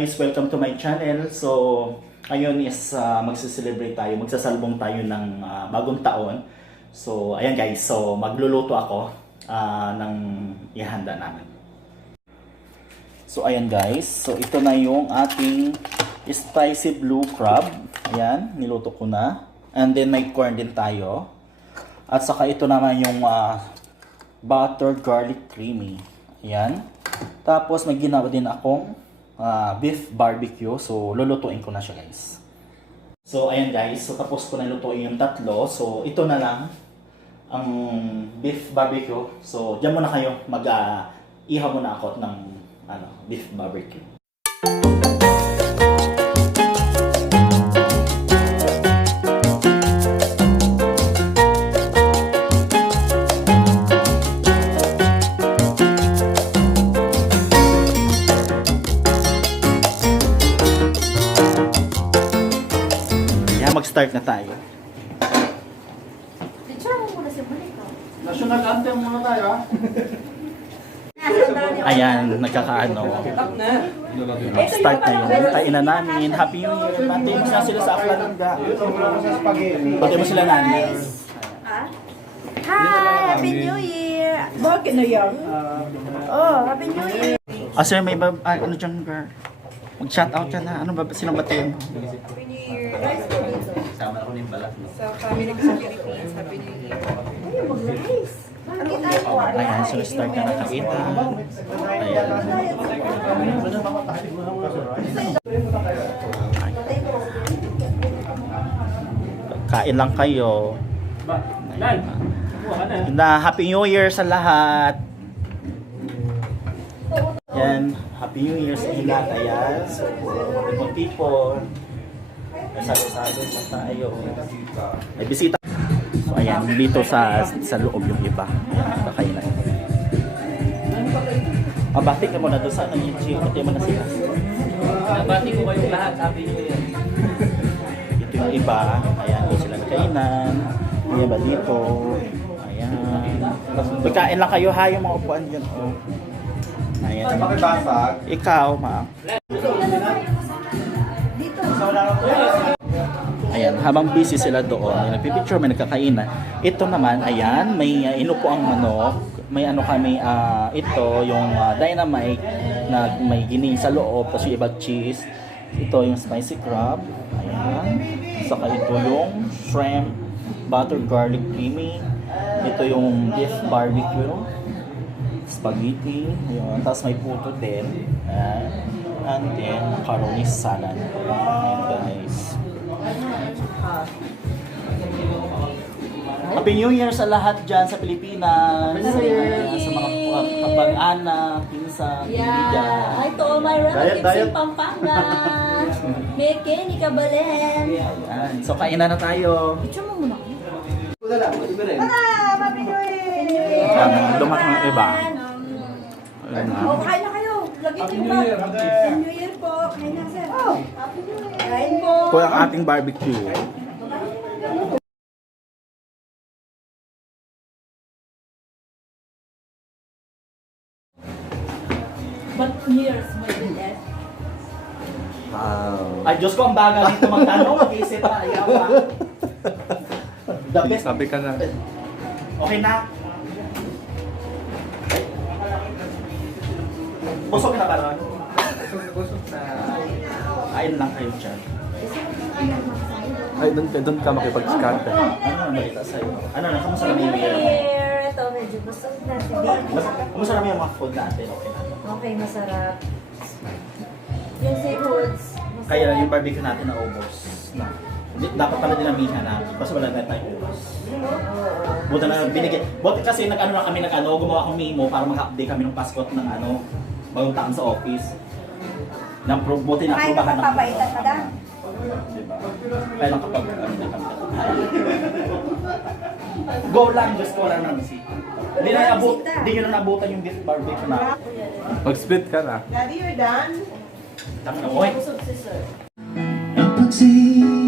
guys, welcome to my channel. So, ngayon is magse-celebrate tayo, magsasalubong tayo ng bagong taon. So, ayan guys, so magluluto ako ng ihanda namin. So, ayan guys, so ito na yung ating spicy blue crab. Ayan, niluto ko na. And then may corn din tayo. At saka ito naman yung buttered garlic creamy. Ayan. Tapos may ginawa din akong beef barbecue. So lulutuin ko na siya guys. So ayan guys. So tapos ko na lutuin yung tatlo. So ito na lang ang beef barbecue. So diyan muna kayo. Ihaw muna ako ng beef barbecue. Mag-start na tayo. Picture mo muna si Monica. National anthem muna tayo, ha? Ayan, nagkakaano. Mag-start na yun. Tain na namin. Happy New Year. Pati mo na sila sa Aklanda. Pati mo sila namin. Hi! Happy New Year! Bakit na yan? Oh, Happy New Year! Sir, may ano dyan, girl? Mag-shoutout ka na. Ano ba? Sinong batiin mo? Happy New Year! Rice ko dito. Sama ako ng balat. Sa family ko sa Philippines, Happy New Year. Ay, mag-rice! Ayan, so start na nakaitan. Ayan. Kain lang kayo. Na Happy New Year sa lahat. Yan, Happy New Year sa lahat. Ayan, so people. Salo-salo sa tayo. May bisita. So ayan, dito sa loob yung iba. Ayan, kakainan. Bati ka muna doon sa YouTube. Bati mo na sila. Nabati ko kayong lahat. Happy New Year. Ito yung iba. Ayan, doon sila kainan. Yung iba dito. Ayan. Magkain lang kayo ha, yung mga upuan dyan. Oh. Ayan. Ikaw, ma. Ayan, habang busy sila doon, may nagpipicture, may nagkakainan. Ito naman, ayan, may inupo ang manok. May ano kami, ito, yung dynamite na may gining sa loob, tapos yung iba cheese. Ito yung spicy crab. Ayan. Saka ito yung shrimp, buttered garlic creamy. Ito yung beef barbecue. Spaghetti. Ayan. Tapos may puto din. Ayan. And then, macaroni salad. Ayan guys. Happy New Year sa lahat dyan sa Pilipinas. Sa mga kapag-anak, pinsan, kaibigan. Hi to all my relatives Diet. in Pampanga. Meke, Nika Balen. Ayan. So, kainan na tayo. Picture mo muna. Happy New Year! Dumak ng iba. Ayan na. Oh, kain na kayo. Lagi niyo ba? Happy New Year po. Kain na, sir. Oh, Happy New Year. Kain po. Ito ang ating barbecue. But years may be left. Wow. Ay, Diyos ko, ang bagal dito magtanong. Mag-iisip pa. Ayaw pa. The best. Sabi ka na. Okay na. Busog na ba ron? Busog na. Kain lang kayo dyan. Ay, doon ka makipag-scan ka. Ano ang balita sa'yo? Ano na? Kamusta na yung year? Year. Ito, medyo busog na si baby. Kamusta na yung mga food natin? Okay na. Okay, masarap. Yung seafoods. masarap. Kaya yung barbecue natin na ubos. Na. Dapat pala dinamihan natin. Basta wala na tayo ubos. Buti na binigyan. Buti kasi nag-ano na kami gumawa akong memo para mag-update kami ng Pasko ng bagong taon sa office. Buti na Ay, aprubahan ng napapaitan ka na. diba? Kaya lang kapag na kami. Go lang, just go lang namin si. Hindi nyo na nabutan yung beef barbecue na. Mag-split ka na. Daddy, you're done? Tama na, oy. Busog si sir. Ang pagsiya